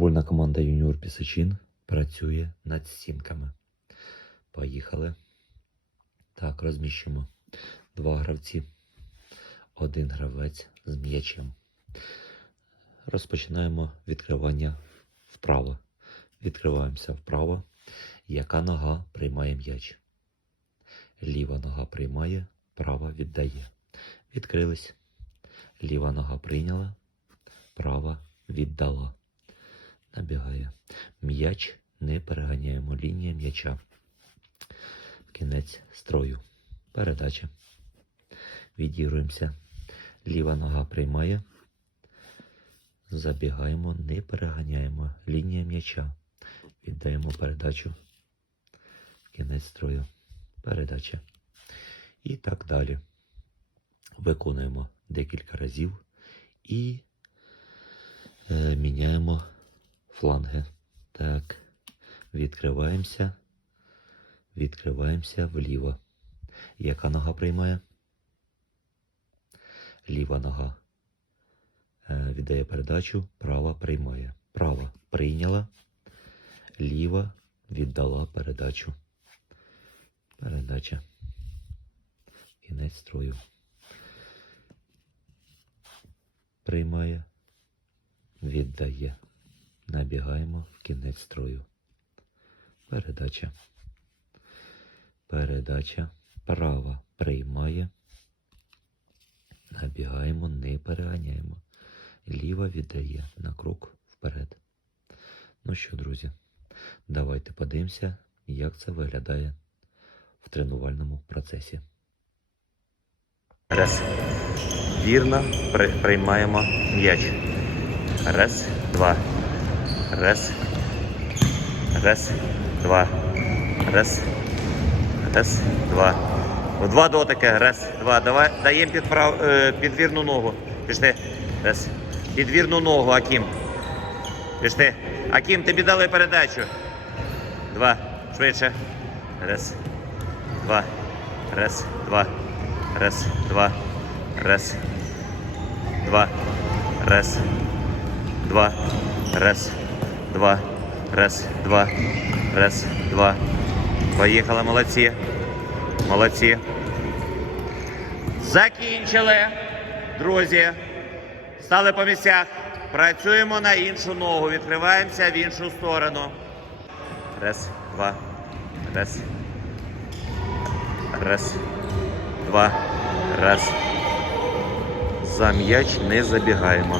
Футбольна команда Юніор Пісачин працює над стінками. Поїхали. Так, розміщимо два гравці. Один гравець з м'ячем. Розпочинаємо відкривання вправо. Відкриваємося вправо. Яка нога приймає м'яч? Ліва нога приймає, права віддає. Відкрились. Ліва нога прийняла, права віддала. Набігає. М'яч не переганяємо. Лінія м'яча. Кінець строю. Передача. Відігруємося. Ліва нога приймає. Забігаємо, не переганяємо. Лінія м'яча. Віддаємо передачу. Кінець строю. Передача. І так далі. Виконуємо декілька разів і е, міняємо фланги. Так. Відкриваємося. Відкриваємося вліво. Яка нога приймає? Ліва нога е, віддає передачу, права приймає. Права прийняла, ліва віддала передачу. Передача. Кінець строю. Приймає, віддає. Набігаємо в кінець строю. Передача. Передача. Права приймає. Набігаємо, не переганяємо. Ліва віддає на крок вперед. Ну що, друзі, давайте подивимося, як це виглядає в тренувальному процесі. Раз. Вірно приймаємо м'яч. Раз, два. Раз. Раз, два. Раз. Раз, два. В два дотики. Раз, два. Давай даємо під, прав... е, під вірну ногу. Пішли. Раз. Під вірну ногу, Аким. Пішли. Аким, тобі дали передачу. Два. Швидше. Раз. Два. Раз, два. Раз, два. Раз. Два. Раз. Два. Раз. Два. Раз, два. Раз, два. Поїхали, молодці. Молодці. Закінчили. Друзі. Стали по місцях. Працюємо на іншу ногу. Відкриваємося в іншу сторону. Раз, два. Раз. Раз. Два. Раз. За м'яч не забігаємо.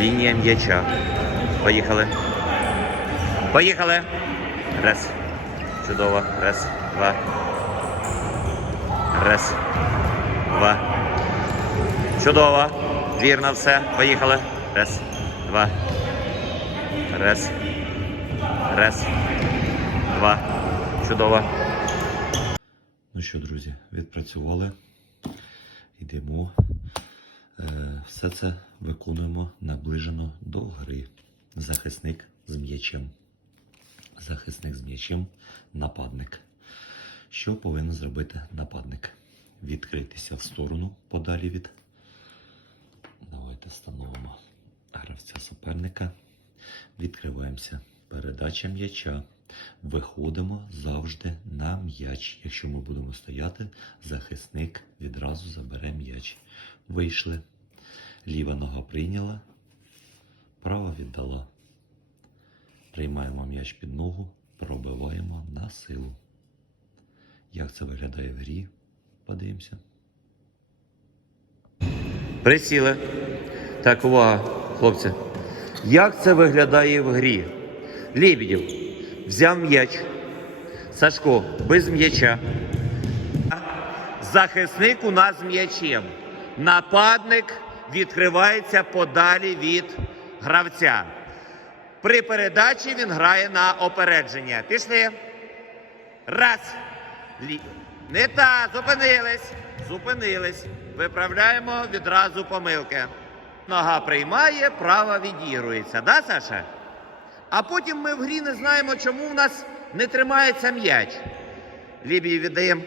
Лінія м'яча. Поїхали. Поїхали. Раз. Чудово. Раз, два. Раз. Два. Чудово. Вірно все. Поїхали. Раз. Два. Раз. Раз. Два. Чудово. Ну що, друзі, відпрацювали. Йдемо. Е, Все це виконуємо наближено до гри. Захисник з м'ячем. Захисник з м'ячем, нападник. Що повинен зробити нападник? Відкритися в сторону подалі від. Давайте встановимо гравця суперника. Відкриваємося. Передача м'яча. Виходимо завжди на м'яч. Якщо ми будемо стояти, захисник відразу забере м'яч. Вийшли. Ліва нога прийняла, права віддала. Приймаємо м'яч під ногу, пробиваємо на силу. Як це виглядає в грі? Подивимося. Присіли. Так, увага, хлопці. Як це виглядає в грі? Лебедєв взяв м'яч. Сашко без м'яча. Захисник у нас з м'ячем. Нападник відкривається подалі від гравця. При передачі він грає на опередження. Пішли. Раз. Лі... Не та, зупинились. Зупинились. Виправляємо відразу помилки. Нога приймає, права відігрується. Да, Саша? А потім ми в грі не знаємо, чому в нас не тримається м'яч. Лібії віддаємо.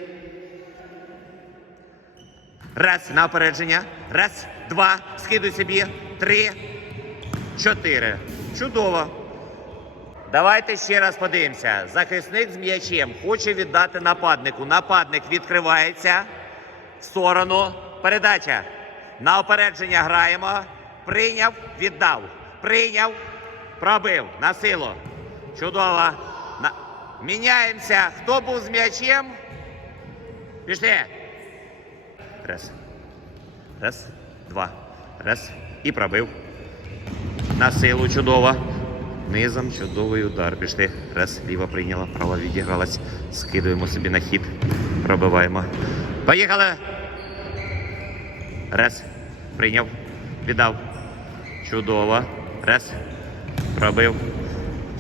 Раз, на опередження. Раз, два, скидуй собі. Три, чотири. Чудово. Давайте ще раз подивимося. Захисник з м'ячем хоче віддати нападнику. Нападник відкривається в сторону. Передача. На опередження граємо. Прийняв, віддав. Прийняв, пробив. На силу. Чудово. На... Міняємося. Хто був з м'ячем? Пішли. Раз. Раз, два. Раз. І пробив. На силу чудово. Низом чудовий удар. Пішли. Раз, ліва прийняла, права відігралась. Скидуємо собі на хід. Пробиваємо. Поїхали. Раз. Прийняв. Віддав. Чудово. Раз. Пробив.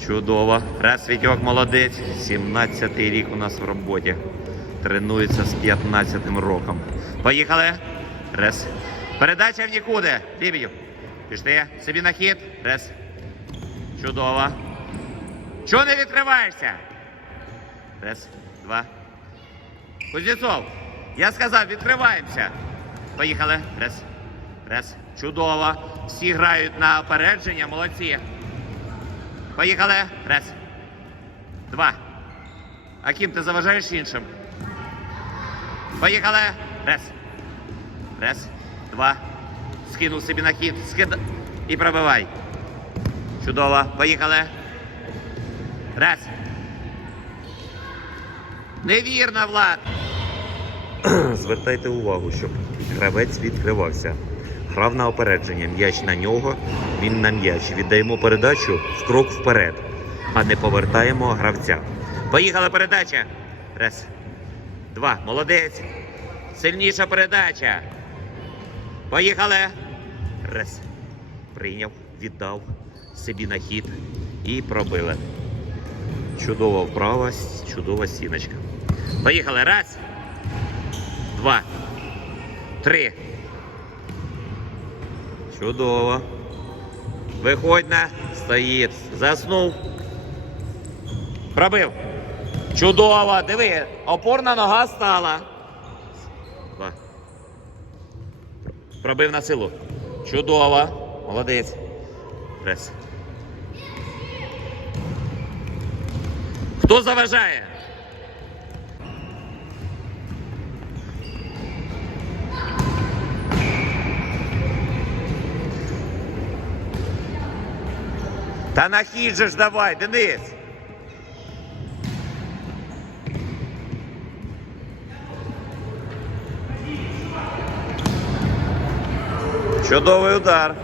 Чудово. Раз, Вітьок, молодець. 17-й рік у нас в роботі. Тренується з 15-м роком. Поїхали. Раз. Передача в нікуди. Лібідів. Пішли. Собі на хід. Раз. Чудово. Чого не відкриваєшся? Раз, два. Кузнєцов, я сказав, відкриваємося. Поїхали. Раз. Раз. Чудово. Всі грають на опередження. Молодці. Поїхали. Раз. Два. Аким, ти заважаєш іншим? Поїхали. Раз. Раз. Два. Скинув собі на хід. Скид... І пробивай. Чудово. Поїхали. Раз. Невірно, Влад. Звертайте увагу, щоб гравець відкривався. Грав на опередження. М'яч на нього, він на м'яч. Віддаємо передачу в крок вперед, а не повертаємо гравця. Поїхала передача. Раз. Два. Молодець. Сильніша передача. Поїхали. Раз. Прийняв, віддав собі на хід і пробили. Чудова вправа, чудова стіночка. Поїхали. Раз. Два. Три. Чудово. Виходь на. Стоїть. Заснув. Пробив. Чудово. Диви. Опорна нога стала. Два. Пробив на силу. Чудово. Молодець. Раз. Хто заважає? Та на хід же ж давай, Денис. Чудовий удар.